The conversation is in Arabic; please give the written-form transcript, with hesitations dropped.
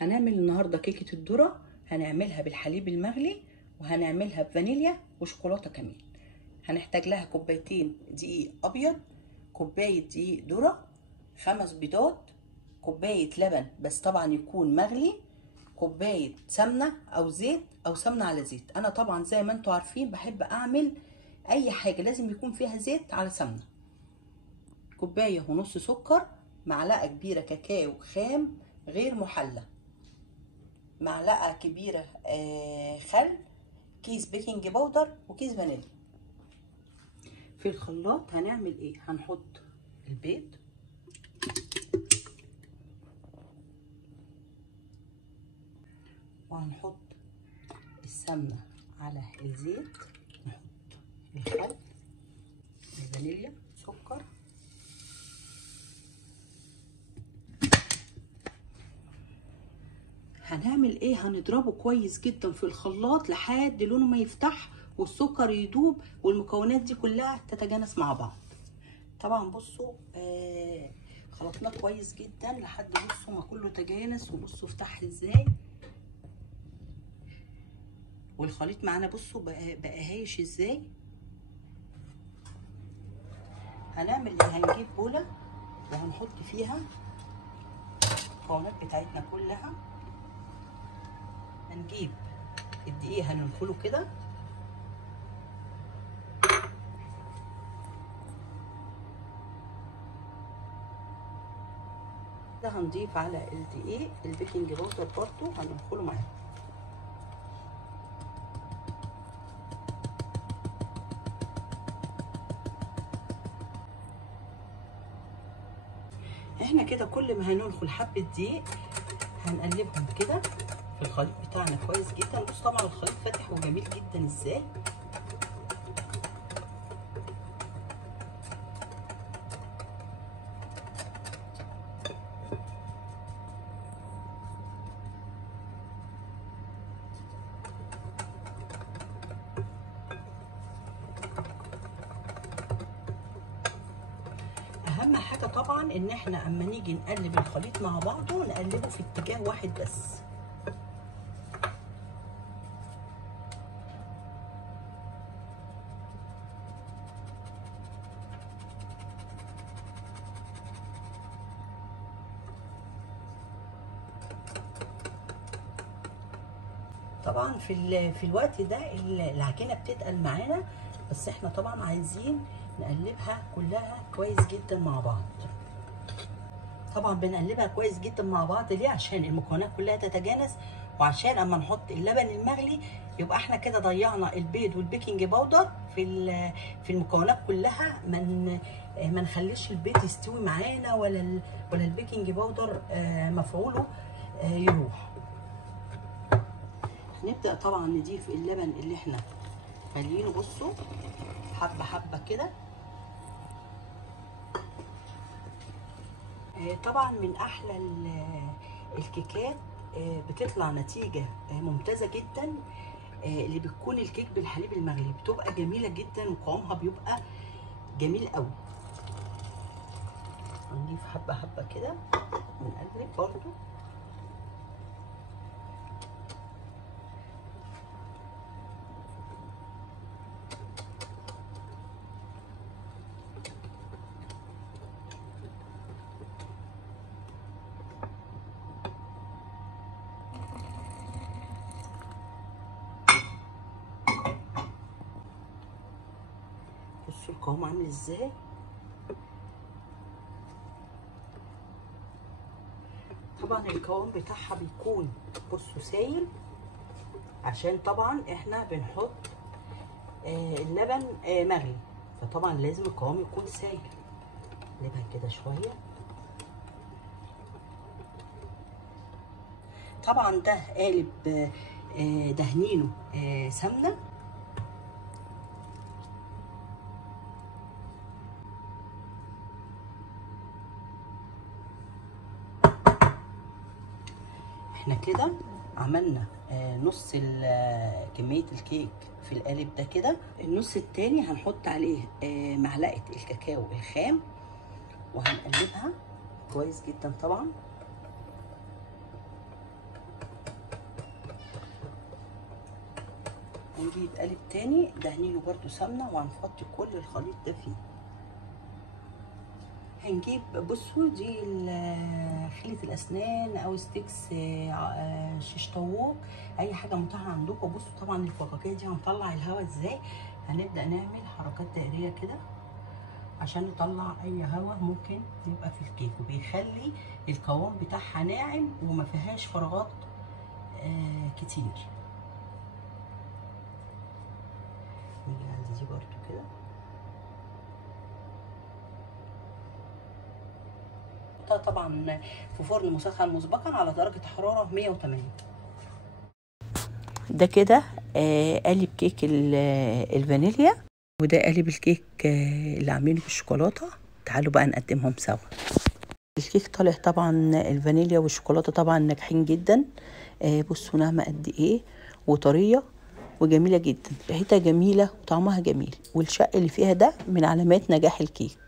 هنعمل النهارده كيكه الذره، هنعملها بالحليب المغلي وهنعملها بفانيليا وشوكولاته كمان. هنحتاج لها كوبايتين دقيق ابيض، كوبايه دقيق ذره، 5 بيضات، كوبايه لبن بس طبعا يكون مغلي، كوبايه سمنه او زيت او سمنه على زيت. انا طبعا زي ما انتم عارفين بحب اعمل اي حاجه لازم يكون فيها زيت على سمنه. كوبايه ونص سكر، معلقه كبيره كاكاو خام غير محلى، معلقه كبيره خل، كيس بيكنج باودر وكيس فانيليا. في الخلاط هنعمل ايه؟ هنحط البيض وهنحط السمنه على الزيت، نحط الخل، الفانيليا، سكر، هنعمل ايه؟ هنضربه كويس جدا في الخلاط لحد لونه ما يفتح والسكر يدوب والمكونات دي كلها تتجانس مع بعض. طبعا بصوا خلطناه كويس جدا لحد بصوا ما كله تجانس، وبصوا فتح ازاي، والخليط معانا بصوا بقى هايش ازاي. هنعمل ايه؟ هنجيب بوله وهنحط فيها المكونات بتاعتنا كلها. هنجيب الدقيق هننخله كده، ده هنضيف على الدقيق البيكنج باودر برضو هننخله معاه. احنا كده كل ما هننخل حبه دقيق هنقلبهم كده في الخليط بتاعنا كويس جدا. بص طبعا الخليط فاتح وجميل جدا ازاي. اهم حاجه طبعا ان احنا اما نيجي نقلب الخليط مع بعضه نقلبه في اتجاه واحد بس. طبعا في الوقت ده العجينه بتتقل معانا، بس احنا طبعا عايزين نقلبها كلها كويس جدا مع بعض. طبعا بنقلبها كويس جدا مع بعض ليه؟ عشان المكونات كلها تتجانس، وعشان اما نحط اللبن المغلي يبقى احنا كده ضيعنا البيض والبيكنج باودر في المكونات كلها. ما نخليش البيض يستوي معانا ولا البيكنج باودر مفعوله يروح. هنبدا طبعا نضيف اللبن اللي احنا خلينه بصوا حبه حبه كده. طبعا من احلى الكيكات بتطلع نتيجه ممتازه جدا اللي بتكون الكيك بالحليب المغلي، بتبقى جميله جدا وقوامها بيبقى جميل قوي. هنضيف حبه حبه كده ونقلب برضو. بصوا القوام عامل ازاي. طبعا القوام بتاعها بيكون بصوا سايل، عشان طبعا احنا بنحط اللبن مغلي، فطبعا لازم القوام يكون سايل. نقلبها كده شويه. طبعا ده قالب دهنينه سمنه. احنا كده عملنا نص كميه الكيك في القالب ده كده. النص التاني هنحط عليه معلقه الكاكاو الخام وهنقلبها كويس جدا طبعا. هنجيب قالب تاني دهنينه برضو سمنه وهنفضي كل الخليط ده فيه. هنجيب بصوا دي خلة الاسنان او ستيكس شيش طاووق، اي حاجه متاحه عندكم. بصوا طبعا الفقاقيع دي هنطلع الهواء ازاي. هنبدا نعمل حركات دائريه كده عشان نطلع اي هواء ممكن يبقى في الكيك، وبيخلي القوام بتاعها ناعم وما فيهاش فراغات كتير. نيجي عند دي برضو كده طبعا في فرن مسخن مسبقا على درجه حراره 180. ده كده قالب كيك الفانيليا، وده قالب الكيك اللي عاملينه بالشوكولاته. تعالوا بقى نقدمهم سوا. الكيك طالع طبعا الفانيليا والشوكولاته طبعا ناجحين جدا. بصوا ناعمه قد ايه وطريه وجميله جدا، ريحتها جميله وطعمها جميل، والشق اللي فيها ده من علامات نجاح الكيك.